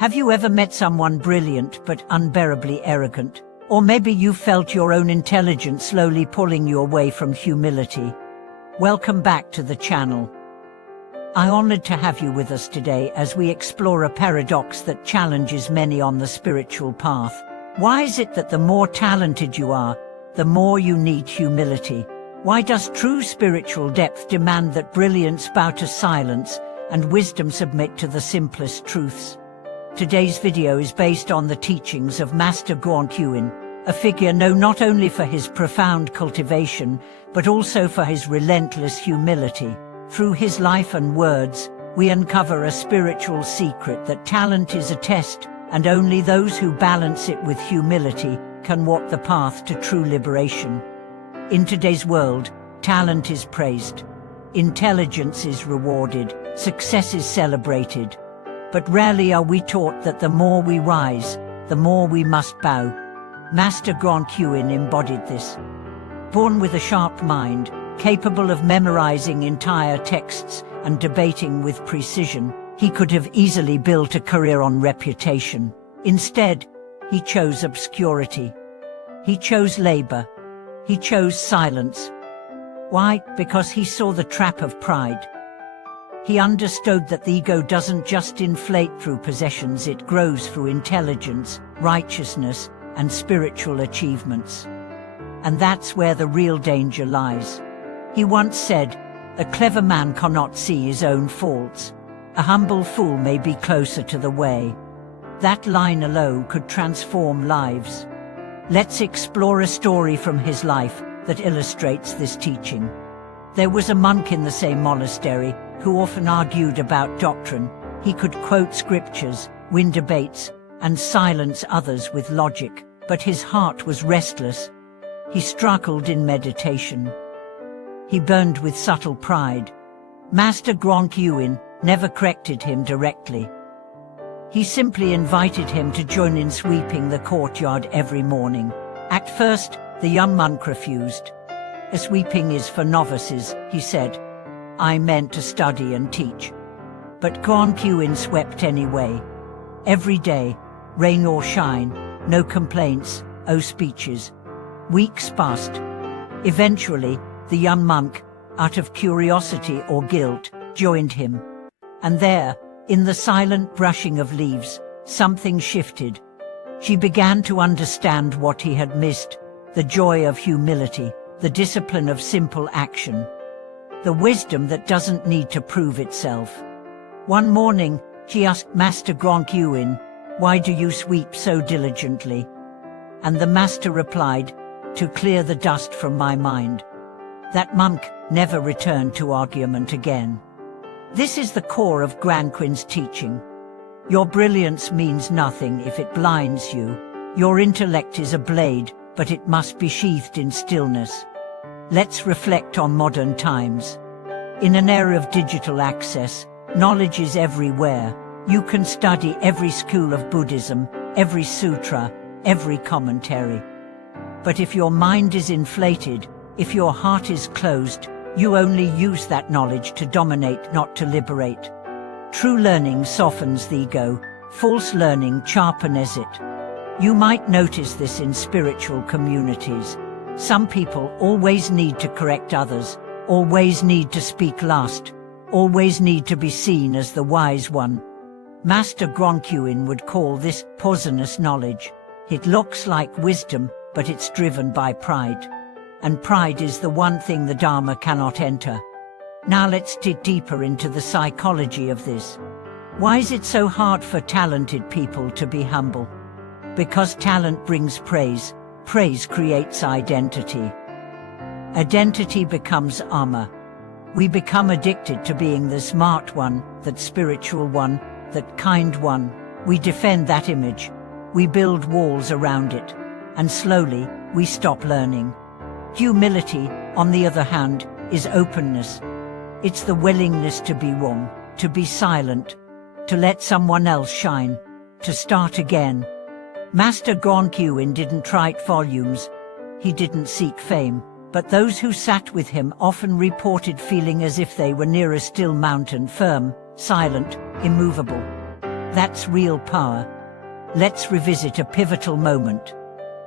Have you ever met someone brilliant but unbearably arrogant? Or maybe you felt your own intelligence slowly pulling you away from humility? Welcome back to the channel. I'm honored to have you with us today as we explore a paradox that challenges many on the spiritual path. Why is it that the more talented you are, the more you need humility? Why does true spiritual depth demand that brilliance bow to silence and wisdom submit to the simplest truths? Today's video is based on the teachings of Master Guangqin, a figure known not only for his profound cultivation, but also for his relentless humility. Through his life and words, we uncover a spiritual secret that talent is a test, and only those who balance it with humility can walk the path to true liberation. In today's world, talent is praised, intelligence is rewarded, success is celebrated. But rarely are we taught that the more we rise, the more we must bow. Master Guangqin embodied this. Born with a sharp mind, capable of memorizing entire texts and debating with precision, he could have easily built a career on reputation. Instead, he chose obscurity. He chose labor. He chose silence. Why? Because he saw the trap of pride. He understood that the ego doesn't just inflate through possessions, it grows through intelligence, righteousness, and spiritual achievements. And that's where the real danger lies. He once said, "A clever man cannot see his own faults. A humble fool may be closer to the way." That line alone could transform lives. Let's explore a story from his life that illustrates this teaching. There was a monk in the same monastery who often argued about doctrine. He could quote scriptures, win debates, and silence others with logic, but his heart was restless. He struggled in meditation. He burned with subtle pride. Master Guangqin never corrected him directly. He simply invited him to join in sweeping the courtyard every morning. At first, the young monk refused. "Sweeping is for novices," he said. "I meant to study and teach." But Guangqin swept anyway. Every day, rain or shine, no complaints, no speeches. Weeks passed. Eventually, the young monk, out of curiosity or guilt, joined him. And there, in the silent brushing of leaves, something shifted. She began to understand what he had missed, the joy of humility, the discipline of simple action, the wisdom that doesn't need to prove itself. One morning, she asked Master Guangqin, "Why do you sweep so diligently?" And the master replied, "To clear the dust from my mind." That monk never returned to argument again. This is the core of Guangqin's teaching. Your brilliance means nothing if it blinds you. Your intellect is a blade, but it must be sheathed in stillness. Let's reflect on modern times. In an era of digital access, knowledge is everywhere. You can study every school of Buddhism, every sutra, every commentary. But if your mind is inflated, if your heart is closed, you only use that knowledge to dominate, not to liberate. True learning softens the ego, false learning sharpens it. You might notice this in spiritual communities. Some people always need to correct others, always need to speak last, always need to be seen as the wise one. Master Guangqin would call this poisonous knowledge. It looks like wisdom, but it's driven by pride. And pride is the one thing the Dharma cannot enter. Now let's dig deeper into the psychology of this. Why is it so hard for talented people to be humble? Because talent brings praise. Praise creates identity. Identity becomes armor. We become addicted to being the smart one, that spiritual one, that kind one. We defend that image. We build walls around it. And slowly, we stop learning. Humility, on the other hand, is openness. It's the willingness to be wrong, to be silent, to let someone else shine, to start again. Master Guangqin didn't write volumes. He didn't seek fame. But those who sat with him often reported feeling as if they were near a still mountain, firm, silent, immovable. That's real power. Let's revisit a pivotal moment.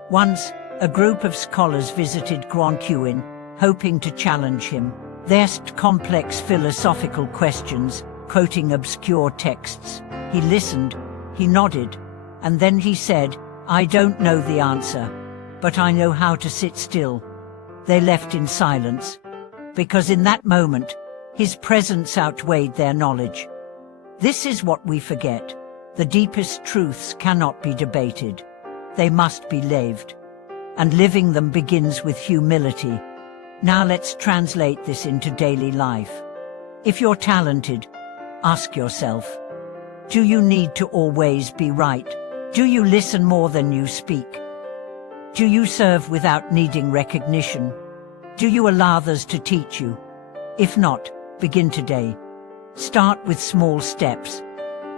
Once, a group of scholars visited Guangqin, hoping to challenge him. They asked complex philosophical questions, quoting obscure texts. He listened, he nodded, and then he said, "I don't know the answer, but I know how to sit still." They left in silence, because in that moment, his presence outweighed their knowledge. This is what we forget. The deepest truths cannot be debated. They must be lived. And living them begins with humility. Now let's translate this into daily life. If you're talented, ask yourself, do you need to always be right? Do you listen more than you speak? Do you serve without needing recognition? Do you allow others to teach you? If not, begin today. Start with small steps.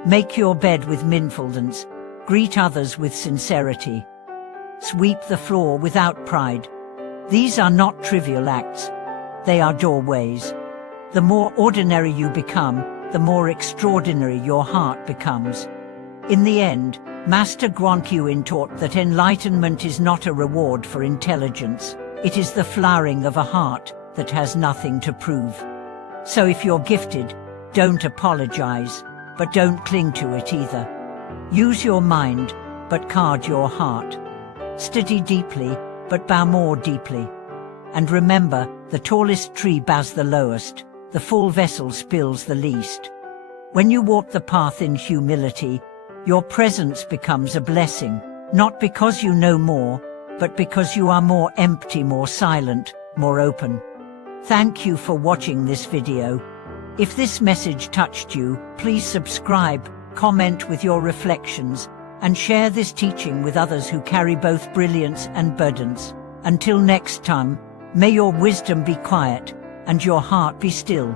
Make your bed with mindfulness. Greet others with sincerity. Sweep the floor without pride. These are not trivial acts. They are doorways. The more ordinary you become, the more extraordinary your heart becomes. In the end, Master Guangqin taught that enlightenment is not a reward for intelligence. It is the flowering of a heart that has nothing to prove. So if you're gifted, don't apologize, but don't cling to it either. Use your mind, but guard your heart. Study deeply, but bow more deeply. And remember, the tallest tree bows the lowest, the full vessel spills the least. When you walk the path in humility, your presence becomes a blessing, not because you know more, but because you are more empty, more silent, more open. Thank you for watching this video. If this message touched you, please subscribe, comment with your reflections, and share this teaching with others who carry both brilliance and burdens. Until next time, may your wisdom be quiet, and your heart be still.